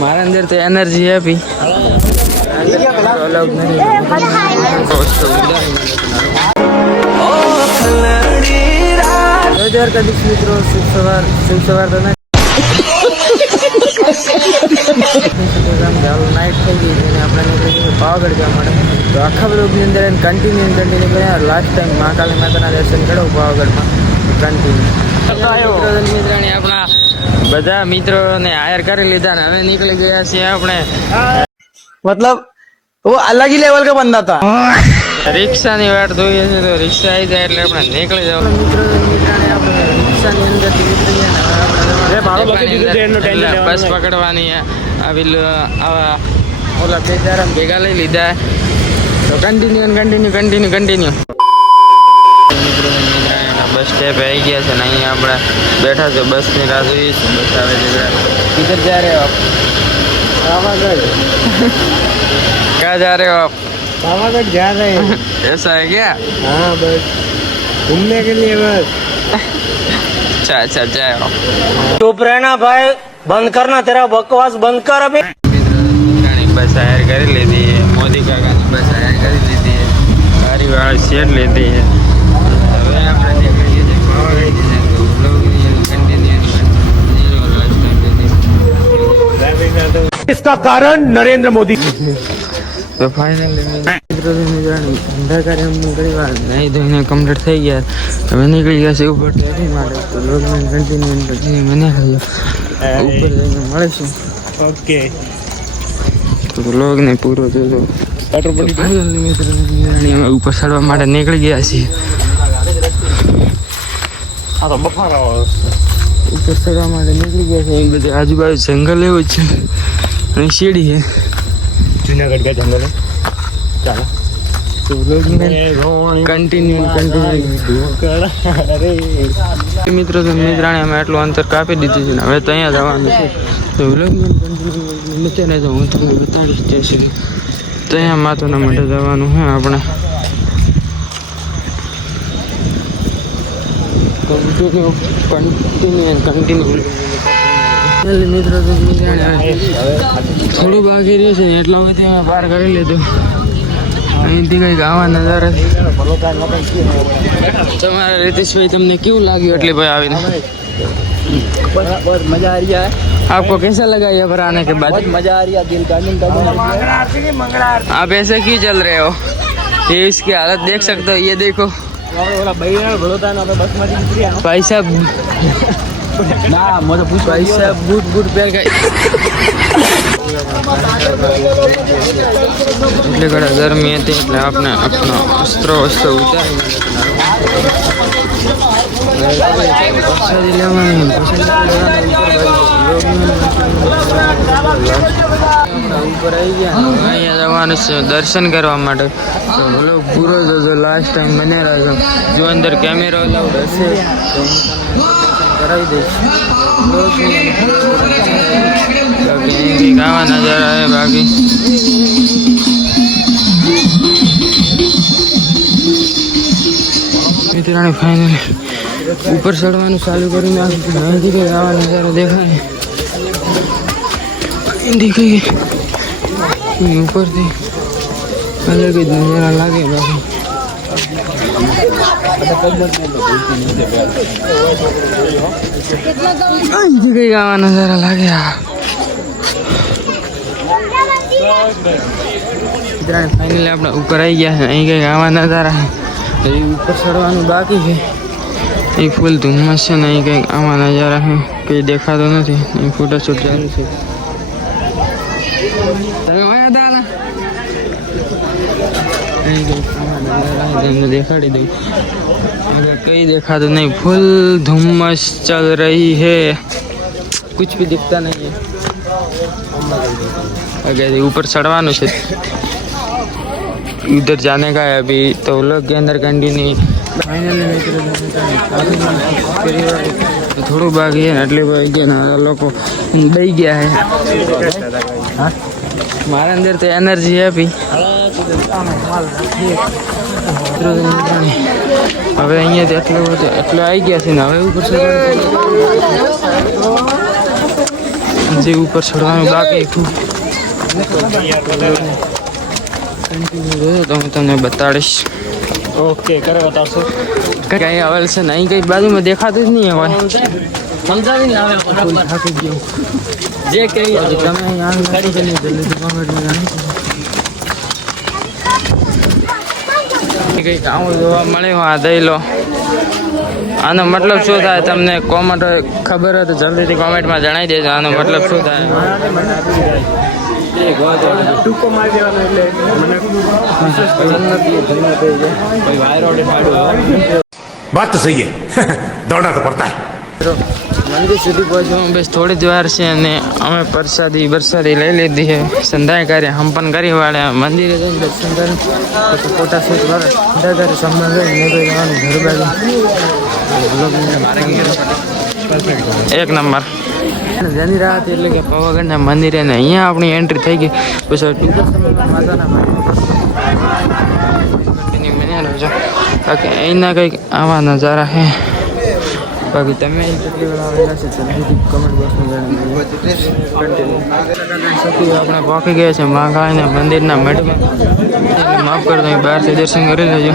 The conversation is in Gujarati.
મારા અંદર તો એનર્જી है अभी अलग नहीं का दिख मित्रों शुभ सवार तो ना नाइट થઈ ગઈ અને આપણે નીકળી પાવાગઢ જવા માટે તો આખા બ્લોગની અંદર એને કન્ટિન્યુ કર્યા લાસ્ટ ટાઈમ મહાકાળી માતાના દર્શન કરો પાવાગઢમાં કન્ટિન્યુ મિત્રાણી આપણા બધા મિત્રોને હાયર કરી લીધા ને હવે નીકળી ગયા છીએ આપણે मतलब वो अलग ही लेवल का बंदा था રિક્ષાની વાટ જોઈએ છે તો રિક્ષા આવી જાય એટલે આપણે નીકળી જવાનું મિત્રો મિત્રાણી આપણે રિક્ષાની અંદરથી નીકળી ગયા બસ પકડવાની આવી આવા ઓલા બે ચાર ભેગા લઈ લીધા તો કન્ટિન્યુ બસ સ્ટેપ આવી ગયા છે ને અહીંયા આપણે બેઠા છે બસની રાહ જોઈએ છે બસ આવે છે કિધર જા રહે હો આપ पावागढ़ कहाँ जा रहे हो आप? पावागढ़ जा रहे हैं ऐसा है क्या? हाँ बस घूमने के लिए बस अच्छा जाओ चुप रहना भाई बंद करना तेरा बकवास बंद कर अभी बस हायर कर लेती है मोदी काका ने बस हायर कर लेती है गाड़ी वाला सीट लेती है હવે આપણે નીકળી જઈએ પાવાગઢ જઈને તો બ્લોગ કન્ટિન્યુ इसका कारण नरेंद्र मोदी तो फाइनली धंधा कार्य हमने कई बार नहीं धोने कम्प्लीट થઈ ગયા હવે નીકળી ગયા છે ઉપર ટ્રેનિંગ માટે તો લોગ મેં કન્ટિન્યુ મને ખાયો ઉપર જઈને મળીશું ओके તો લોગ ને પૂરો જોજો ફાઇનલી મિત્રો અમે ઉપર ચડવા માટે નીકળી ગયા છીએ આ તો બફારા ઉપર ચડવા માટે નીકળી ગયા છે એ બધે આજુબાજુ જંગલ એવું છે અને સીડી है जूनागढ़ का जंगल है चलो तो लोग कंटिन्यू મિત્રો તો મિત્રાણી અમે આટલું અંતર કાપી દીધું છે ને હવે તો અહીંયા જવાનું છે તો વ્લોગ નીચે ને તો હું તમને બતાવીશ સ્ટેશન તો અહીંયા માતાના માટે જવાનું છે આપણે કન્ટિન્યુ મિત્રો થોડું બાકી રહ્યું છે એટલા વખતે અમે પાર કરી લીધું અહીંથી કંઈક આવા નજારા તમારા રીતિશભાઈ તમને કેવું લાગ્યું એટલે ભાઈ આવીને बहुत मजा आ रहा है आपको कैसा लगा यहाँ पर आने के बाद मजा आ रहा है दिल का आप ऐसे क्यों चल रहे हो ये इसकी हालत देख सकते हो ये देखो भाई साहब ना मुझे पूछ भाई साहब बूट पहन गए એટલે ઘણા ગરમી હતી એટલે આપણે આપણો વસ્ત્રો ઉતારી ઉપર આવી ગયા અહીંયા જવાનું છે દર્શન કરવા માટે તો બોલો પૂરો જજો લાસ્ટ ટાઈમ બને રહેજો જો અંદર કેમેરો અલાઉડ હશે તો કરાવી દઈશ બાકી ગાવા નજારા હે બાકી મિત્રાણી ફાઇનલી ઉપર ચડવાનું ચાલુ કરી નાખ્યું અહીંથી કંઈ આવા નજારા દેખાય અહીંથી કંઈ ઉપરથી અલગ જ નજારા લાગે બાકી અહીંથી કંઈ આવા નજારા લાગે ફાઇનલી આપણે ઉપર આવી ગયા છે અહીં કંઈક આવા નજારા છે ઉપર ચડવાનું બાકી છે એ ફૂલ ધુમ્મસ છે ને અહીં કંઈક આવા નજારા છે કંઈ દેખાતો નથી અહીં ફોટોશૂટ ચાલુ છે અહીં કંઈક આવા નજારા તમને દેખાડી દઉં अगर कहीं देखा तो नहीं फुल धुम्मस चल रही है कुछ भी दिखता नहीं है अगर ऊपर चढ़वानो है उधर जाने का है अभी तो लोग के अंदर कंटिन्यू फाइनली थोड़ा बाकी है એટલે લોકો દઈ ગયા है મારા અંદર તો એનર્જી है अभी હવે અહીંયાથી એટલે આવી ગયા છે ને હવે ઉપર જે ઉપર ચડવાનું બાકી હતું તો હું તમને બતાડીશ. ઓકે કરે બતાડશો. કઈ આવેલ છે નહીં, કઈ બાજુમાં દેખાતું જ નહીં હવે. સમજાવીને આવે બરાબર. થાકી ગયો. જે કઈ તમે અહીંયા કંઈક આવું જોવા મળ્યું. આ દઈ લો. આનો મતલબ શું થાય તમને કોમેન્ટ ખબર હોય તો જલ્દીથી કોમેન્ટમાં જણાવી દેજો. આનો મતલબ શું થાય? ટૂંકો મારી દેવાનો એટલે बात तो सही है दौड़ना तो पड़ता है. મંદિર સુધી પહોંચવામાં બસ થોડી જ વાર છે અને અમે પ્રસાદી લઈ લીધી છે. સંધાય કાર્ય હંપન કરી વાળે મંદિરે જઈને દર્શન કરી પછી ફોટા શૂટ કરે સંધાય સંબંધ હોય મેં તો જવાનું ઘર બાજુ એક નંબર જેની રાત એટલે કે પાવાગઢના મંદિરે ને અહીંયા આપણી એન્ટ્રી થઈ ગઈ. પછી ટૂંક સમયમાં માતાના કન્ટિન્યુ બન્યા રહેજો. બાકી અહીંના કંઈક આવા નજારા છે. બાકી તમે કેટલી વાર આવેલા છે કમેન્ટ બોક્સમાં જણાવી. આપણે પહોંચી ગયા છે મહાકાળીના મંદિરના મઢમાં. માફ કરતો અહીં બહારથી દર્શન કરી લેજો.